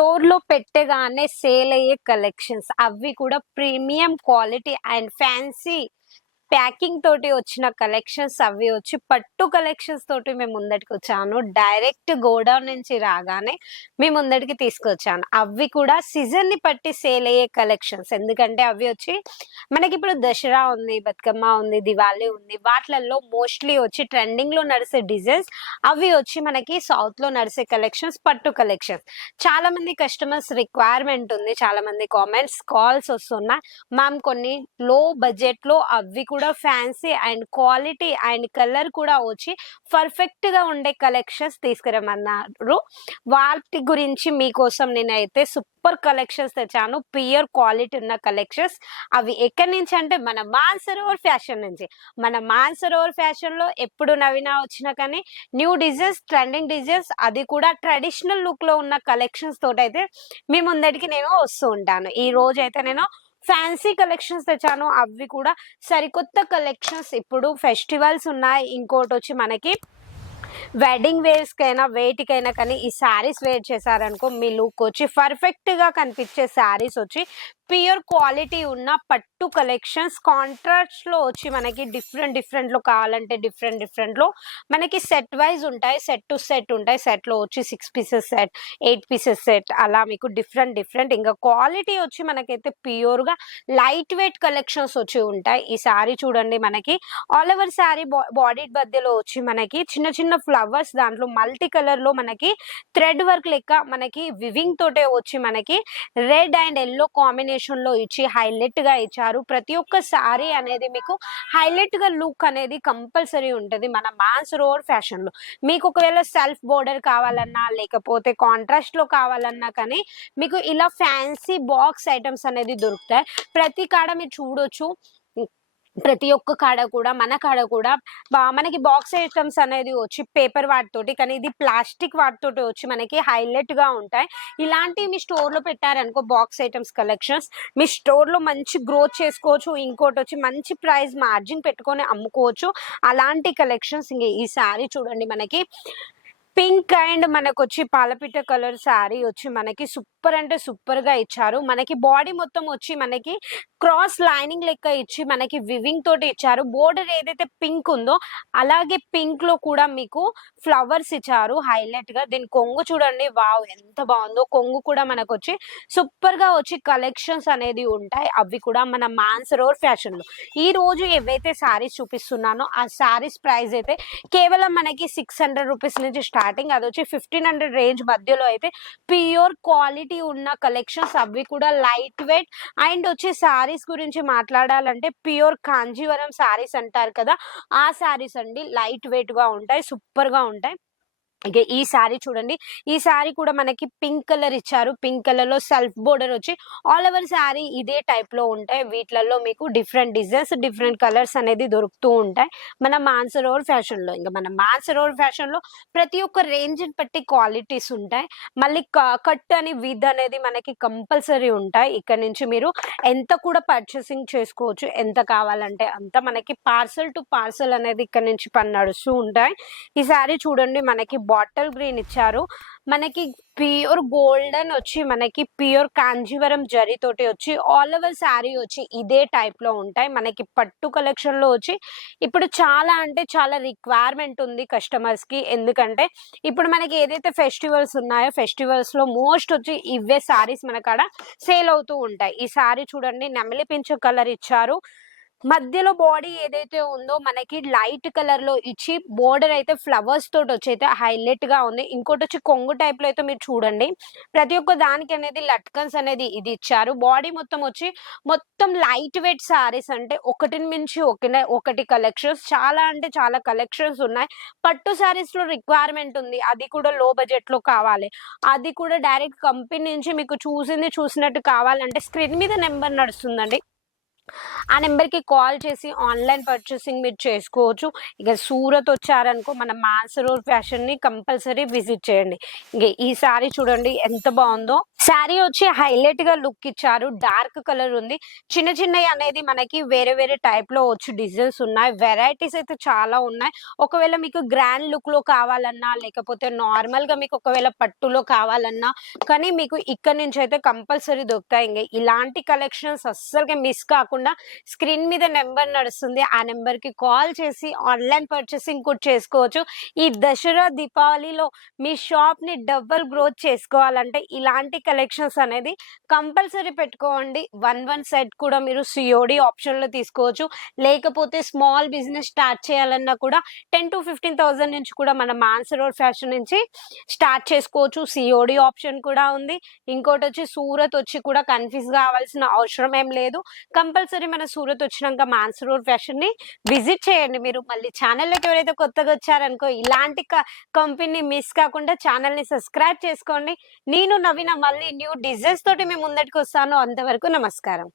స్టోర్‌లో పెట్టగానే సేల్ అయ్యే కలెక్షన్స్. అవి కూడా premium quality and fancy packing తోటి వచ్చిన కలెక్షన్స్ అవి వచ్చి పట్టు కలెక్షన్స్ తోటి మేము ముందటికొచ్చాను. డైరెక్ట్ గోడౌన్ నుంచి రాగానే మేము ముందటికి తీసుకొచ్చాను. అవి కూడా సీజన్‌ని పట్టి సేల్ అయ్యే కలెక్షన్స్. ఎందుకంటే అవి వచ్చి మనకి ఇప్పుడు దసరా ఉంది, బతుకమ్మ ఉంది, దివాళీ ఉంది. వాటిలలో మోస్ట్‌లీ వచ్చి ట్రెండింగ్‌లో నడిసే డిజైన్స్ అవి వచ్చి మనకి సౌత్‌లో నడిసే కలెక్షన్స్ పట్టు కలెక్షన్స్. చాలా మంది కస్టమర్స్ రిక్వైర్మెంట్ ఉంది. చాలా మంది కామెంట్స్, కాల్స్ వస్తున్నాయి. మ్యామ్ కొన్ని లో బడ్జెట్‌లో అవి కూడా fancy and quality and colour కూడా వచ్చి పర్ఫెక్ట్‌గా ఉండే కలెక్షన్స్ తీసుకురమ్మన్నారు. వాటి గురించి మీకోసం నేనైతే సూపర్ కలెక్షన్స్ తెచ్చాను. ప్యూర్ క్వాలిటీ ఉన్న కలెక్షన్స్. అవి ఎక్కడి నుంచి అంటే మన మాన్సరోవర్ ఫ్యాషన్ నుంచి. మన మాన్సరోవర్ ఫ్యాషన్‌లో ఎప్పుడు నవీన వచ్చినా కానీ న్యూ డిజైన్స్, ట్రెండింగ్ డిజైన్స్ అది కూడా ట్రెడిషనల్ లుక్‌లో ఉన్న కలెక్షన్స్ తోటైతే మీ ముందటికి నేను వస్తూ ఉంటాను. ఈ రోజైతే నేను ఫ్యాన్సీ కలెక్షన్స్ తెచ్చాను. అవి కూడా సరికొత్త కలెక్షన్స్. ఇప్పుడు ఫెస్టివల్స్ ఉన్నాయి. ఇంకోటి వచ్చి మనకి వెడ్డింగ్ వేర్స్‌కైనా, వేటికైనా కానీ ఈ శారీస్ వేర్ చేశారనుకో మీ లుక్ వచ్చి పర్ఫెక్ట్‌గా కనిపించే శారీస్ వచ్చి ప్యూర్ క్వాలిటీ ఉన్న పట్టు కలెక్షన్స్ కాంట్రాస్ట్‌లో వచ్చి మనకి డిఫరెంట్ డిఫరెంట్‌లో కావాలంటే డిఫరెంట్ డిఫరెంట్‌లో మనకి సెట్ వైస్ ఉంటాయి. సెట్ టు సెట్ ఉంటాయి. సెట్‌లో వచ్చి six pieces set, eight pieces set అలా మీకు డిఫరెంట్ డిఫరెంట్ ఇంకా క్వాలిటీ వచ్చి మనకైతే ప్యూర్‌గా లైట్ వెయిట్ కలెక్షన్స్ వచ్చి ఉంటాయి. ఈ శారీ చూడండి మనకి ఆల్ ఓవర్ శారీ బా బాడీ మధ్యలో వచ్చి మనకి చిన్న చిన్న ఫ్లవర్స్ దాంట్లో మల్టీ కలర్‌లో మనకి థ్రెడ్ వర్క్ లెక్క మనకి వివింగ్ తోటే వచ్చి మనకి రెడ్ అండ్ ఎల్లో కాంబినేషన్ కాంబినేషన్‌లో ఇచ్చి హైలైట్‌గా ఇచ్చారు. ప్రతి ఒక్క శారీ అనేది మీకు హైలైట్‌గా లుక్ అనేది కంపల్సరీ ఉంటుంది మన మాన్సరోవర్ ఫ్యాషన్‌లో. మీకు ఒకవేళ సెల్ఫ్ బోర్డర్ కావాలన్నా లేకపోతే కాంట్రాస్ట్‌లో కావాలన్నా కానీ మీకు ఇలా ఫ్యాన్సీ బాక్స్ ఐటమ్స్ అనేది దొరుకుతాయి. ప్రతి కాడ మీరు చూడొచ్చు. ప్రతి ఒక్క కాడ కూడా మన కాడ కూడా మనకి బాక్స్ ఐటమ్స్ అనేది వచ్చి పేపర్ వాటితోటి కానీ ఇది ప్లాస్టిక్ వాటితోటి వచ్చి మనకి హైలైట్గా ఉంటాయి. ఇలాంటివి మీ స్టోర్లో పెట్టారనుకో బాక్స్ ఐటమ్స్ కలెక్షన్స్ మీ స్టోర్లో మంచి గ్రోత్ చేసుకోవచ్చు. ఇంకోటి వచ్చి మంచి ప్రైస్ మార్జిన్ పెట్టుకొని అమ్ముకోవచ్చు. అలాంటి కలెక్షన్స్ ఇంక ఈ సారీ చూడండి మనకి పింక్ అండ్ మనకు వచ్చి పాలపిట్ట కలర్ శారీ వచ్చి మనకి సూపర్ సూపర్ అంటే సూపర్గా ఇచ్చారు. మనకి బాడీ మొత్తం వచ్చి మనకి క్రాస్ లైనింగ్ లెక్క ఇచ్చి మనకి వివింగ్ తోటి ఇచ్చారు. బోర్డర్ ఏదైతే పింక్ ఉందో అలాగే పింక్లో కూడా మీకు ఫ్లవర్స్ ఇచ్చారు హైలైట్గా దీని కొంగు చూడండి వావ్! ఎంత బాగుందో కొంగు కూడా మనకు వచ్చి సూపర్గా వచ్చి కలెక్షన్స్ అనేది ఉంటాయి. అవి కూడా మన మాన్సరోర్ ఫ్యాషన్లో ఈ రోజు ఏవైతే శారీస్ చూపిస్తున్నానో ఆ శారీస్ ప్రైస్ అయితే కేవలం మనకి 600 రూపీస్ నుంచి స్టార్టింగ్ అది వచ్చి ఫిఫ్టీన్ హండ్రెడ్ రేంజ్ మధ్యలో అయితే ప్యూర్ క్వాలిటీ ఉన్న కలెక్షన్స్ అవి కూడా లైట్ వెయిట్ అండ్ వచ్చి శారీస్ గురించి మాట్లాడాలంటే ప్యూర్ కాంజీవరం శారీస్ అంటారు కదా! ఆ శారీస్ అండి. లైట్ వెయిట్‌గా ఉంటాయి. సూపర్‌గా ఉంటాయి. ఇక ఈ శారీ చూడండి. ఈ శారీ కూడా మనకి పింక్ కలర్ ఇచ్చారు. పింక్ కలర్లో సెల్ఫ్ బోర్డర్ వచ్చి ఆల్ ఓవర్ శారీ ఇదే టైప్లో ఉంటాయి. వీటిలలో మీకు డిఫరెంట్ డిజైన్స్, డిఫరెంట్ కలర్స్ అనేది దొరుకుతూ ఉంటాయి. మన మాన్సరోవర్ ఫ్యాషన్‌లో. ఇంకా మన మాన్సరోవర్ ఫ్యాషన్‌లో ప్రతి ఒక్క రేంజ్ బట్టి క్వాలిటీస్ ఉంటాయి. మళ్ళీ కట్ అని విత్ అనేది మనకి కంపల్సరీ ఉంటాయి. ఇక్కడ నుంచి మీరు ఎంత కూడా పర్చేసింగ్ చేసుకోవచ్చు. ఎంత కావాలంటే అంత మనకి పార్సెల్ టు పార్సెల్ అనేది ఇక్కడ నుంచి పని నడుస్తూ ఉంటాయి. ఈ శారీ చూడండి మనకి బాటిల్ గ్రీన్ ఇచ్చారు. మనకి ప్యూర్ గోల్డెన్ వచ్చి మనకి ప్యూర్ కాంజీవరం జరీతోటి వచ్చి ఆల్ ఓవర్ శారీ వచ్చి ఇదే టైప్‌లో ఉంటాయి. మనకి పట్టు కలెక్షన్‌లో వచ్చి ఇప్పుడు చాలా అంటే చాలా రిక్వైర్మెంట్ ఉంది కస్టమర్స్‌కి. ఎందుకంటే ఇప్పుడు మనకి ఏదైతే ఫెస్టివల్స్ ఉన్నాయో ఫెస్టివల్స్‌లో మోస్ట్ వచ్చి ఇవే శారీస్ మన కాడ సేల్ అవుతూ ఉంటాయి. ఈ శారీ చూడండి నెమలి పించు కలర్ ఇచ్చారు. మధ్యలో బాడీ ఏదైతే ఉందో మనకి లైట్ కలర్లో ఇచ్చి బోర్డర్ అయితే ఫ్లవర్స్ తోటి వచ్చి అయితే హైలైట్‌గా ఉంది. ఇంకోటి వచ్చి కొంగు టైప్లో అయితే మీరు చూడండి. ప్రతి ఒక్క దానికి అనేది లట్కన్స్ అనేది ఇది ఇచ్చారు. బాడీ మొత్తం వచ్చి మొత్తం లైట్ వెయిట్ సారీస్ అంటే ఒకటిని మించి ఒకటి ఒకటి కలెక్షన్స్ చాలా అంటే చాలా కలెక్షన్స్ ఉన్నాయి. పట్టు సారీస్లో రిక్వైర్మెంట్ ఉంది. అది కూడా లో బడ్జెట్లో కావాలి. అది కూడా డైరెక్ట్ కంపెనీ నుంచి మీకు చూసింది చూసినట్టు కావాలంటే స్క్రీన్ మీద నెంబర్ నడుస్తుందండి. ఆ నెంబర్‌కి కాల్ చేసి ఆన్‌లైన్ పర్చేసింగ్ మీరు చేసుకోవచ్చు. ఇక సూరత్ వచ్చారనుకో మన మాన్సరోవర్ ఫ్యాషన్‌ని కంపల్సరీ విజిట్ చేయండి. ఇంక ఈ శారీ చూడండి ఎంత బాగుందో. శారీ వచ్చి హైలైట్గా లుక్ ఇచ్చారు. డార్క్ కలర్ ఉంది. చిన్న చిన్నవి అనేది మనకి వేరే వేరే టైప్లో వచ్చి డిజైన్స్ ఉన్నాయి. వెరైటీస్ అయితే చాలా ఉన్నాయి. ఒకవేళ మీకు గ్రాండ్ లుక్లో కావాలన్నా లేకపోతే నార్మల్గా మీకు ఒకవేళ పట్టులో కావాలన్నా కానీ మీకు ఇక్కడ నుంచి అయితే కంపల్సరీ దొరుకుతాయి. ఇంకా ఇలాంటి కలెక్షన్స్ అస్సలుగా మిస్ కాకుండా స్క్రీన్ మీద నెంబర్ నడుస్తుంది. ఆ నెంబర్కి కాల్ చేసి ఆన్లైన్ పర్చేసింగ్ కూడా చేసుకోవచ్చు. ఈ దసరా దీపావళిలో మీ షాప్ని డబుల్ గ్రోత్ చేసుకోవాలంటే ఇలాంటి కలెక్షన్స్ అనేది కంపల్సరీ పెట్టుకోండి. వన్ వన్ సెట్ కూడా మీరు సిఓడి ఆప్షన్లో తీసుకోవచ్చు. లేకపోతే స్మాల్ బిజినెస్ స్టార్ట్ చేయాలన్నా కూడా టెన్ టు ఫిఫ్టీన్ థౌసండ్ నుంచి కూడా మన మాన్సరోడ్ ఫ్యాషన్ నుంచి స్టార్ట్ చేసుకోవచ్చు. సిఓడి ఆప్షన్ కూడా ఉంది. ఇంకోటి వచ్చి సూరత్ వచ్చి కూడా కన్ఫ్యూజ్ కావాల్సిన అవసరం ఏం లేదు. కంపల్సరీ మన సూరత్ వచ్చినాక మాన్స్ రోడ్ ఫ్యాషన్ని విజిట్ చేయండి మీరు. మళ్ళీ ఛానల్లోకి ఎవరైతే కొత్తగా వచ్చారనుకో ఇలాంటి కంపెనీ మిస్ కాకుండా ఛానల్ని సబ్స్క్రైబ్ చేసుకోండి. నేను నవీన మళ్ళీ న్యూ డిజైన్స్ తోటి మేము ముందటికి వస్తాను. అంతవరకు నమస్కారం.